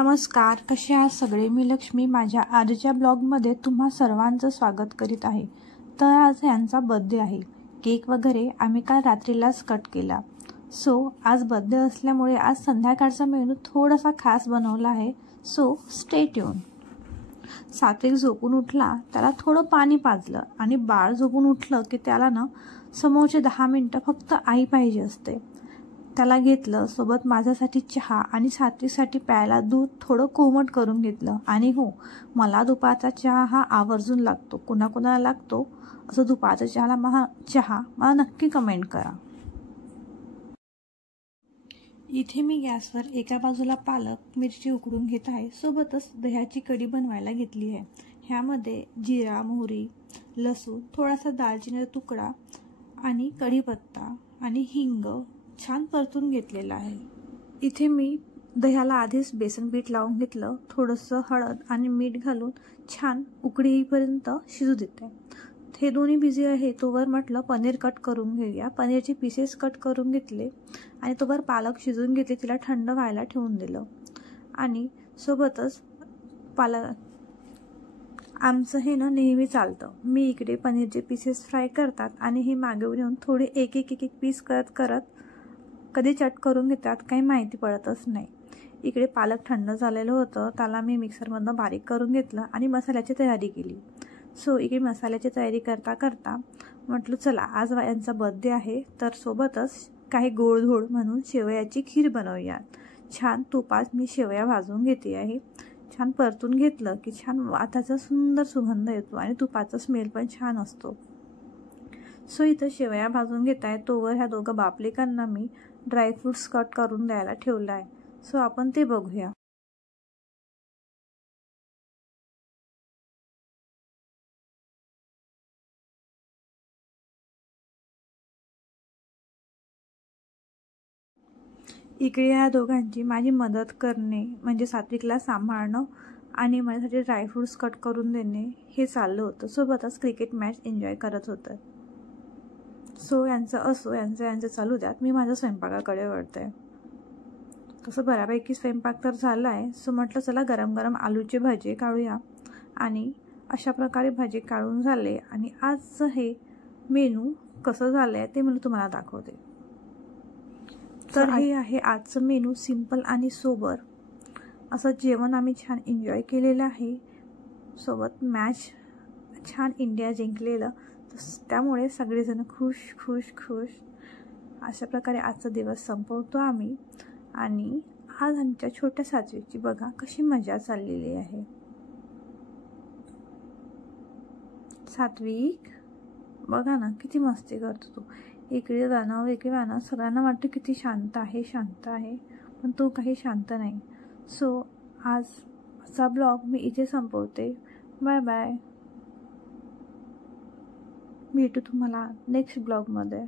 नमस्कार, कसे आहात सगळे? मी लक्ष्मी माझ्या आजच्या ब्लॉगमध्ये तुम्हा सर्वांचं स्वागत करीत आहे. तर आज यांचा बर्थडे आहे. केक वगैरे आम्ही काल रात्रीलाच कट केला. आज बर्थडे असल्यामुळे आज संध्याकाळचा मेनू थोडासा खास बनवला आहे. Stay tune. सात्विक झोपून उठला, त्याला थोडं पाणी पाजलं आणि बाळ झोपून उठलं की त्याला ना समोरचे 10 मिनिटं फक्त आई पाहिजे असते. त्याला घेतलं, सोबत माझ्यासाठी चहा आणि सात्विकसाठी प्यायला दूध थोडं कोमट करून घेतलं. आणि हो, मला दुपारचा चहा हा आवर्जून लागतो. कुणाकुणाला लागतो असं दुपारचा चहा मला नक्की कमेंट करा. इथे मी गॅसवर एका बाजूला पालक मिरची उकडून घेत आहे, सोबतच दह्याची कढी बनवायला घेतली आहे. ह्यामध्ये जिरा, मोहरी, लसूण, थोडासा दालचिनीचा तुकडा आणि कढीपत्ता आणि हिंग छान परतून घेतलेला आहे. इथे मी दह्याला आधीच बेसन पीठ लावून घेतलं, थोडंसं हळद आणि मीठ घालून छान उकळी येईपर्यंत शिजू देते. हे दोन्ही बिझी आहे तोवर म्हटलं पनीर कट करून घेऊया. पनीरचे पीसेस कट करून घेतले आणि तोवर पालक शिजवून घेतले, तिला थंड व्हायला ठेवून दिलं. आणि सोबतच आमचं हे ना नेहमी चालतं, मी इकडे पनीरचे पीसेस फ्राय करतात आणि हे मागे येऊन थोडे एक एक पीस करत कधी चट करून घेतात, काही माहिती पडतच नाही. इकडे पालक थंड झालेलं होतं, त्याला मी मिक्सरमधनं बारीक करून घेतलं आणि मसाल्याची तयारी केली. इकडे मसाल्याची तयारी करता म्हटलं चला आज यांचा बर्थडे आहे, तर सोबतच काही गोडधोड म्हणून शेवयाची खीर बनवूया. छान तुपात मी शेवया भाजून घेते आहे. छान परतून घेतलं की छान त्याचा सुंदर सुगंध येतो आणि तुपाचा स्मेल पण छान असतो. इथं शेवया भाजून घेत आहे तोवर ह्या दोघं बापलेकांना मी ड्रायफ्रूट्स कट करून द्यायला ठेवलं आहे. आपण ते बघूया. इकडे या दोघांची माझी मदत करणे म्हणजे सात्विकला सांभाळणं आणि माझ्यासाठी ड्रायफ्रूट्स कट करून देणे हे चाललं होतं. सोबतच क्रिकेट मॅच एन्जॉय करत होतं. यांचं चालू द्यात, मी माझ्या स्वयंपाकाकडे वळते. तसं बऱ्यापैकी स्वयंपाक तर झाला आहे. म्हटलं चला गरम गरम आलूचे भजे काढूया. आणि अशा प्रकारे भजे काढून झाले आणि आजचं हे मेनू कसं झालं आहे ते मी तुम्हाला दाखवते. तर हे आहे आजचं मेनू. सिंपल आणि सोबर असं जेवण आम्ही छान एन्जॉय केलेलं आहे. सोबत मॅच छान इंडिया जिंकलेलं, त्यामुळे सगळेजण खुश अशा प्रकारे आजचा दिवस संपवतो आम्ही. आणि आज आमच्या छोट्या सात्विकची बघा कशी मजा चाललेली आहे. सात्विक बघा ना किती मस्ती करतो तो. इकडे गाणं सगळ्यांना वाटतं किती शांत आहे, पण तो काही शांत नाही. आजचा ब्लॉग मी इथे संपवते. Bye bye. भेटू तुम्हाला नेक्स्ट ब्लॉगमध्ये.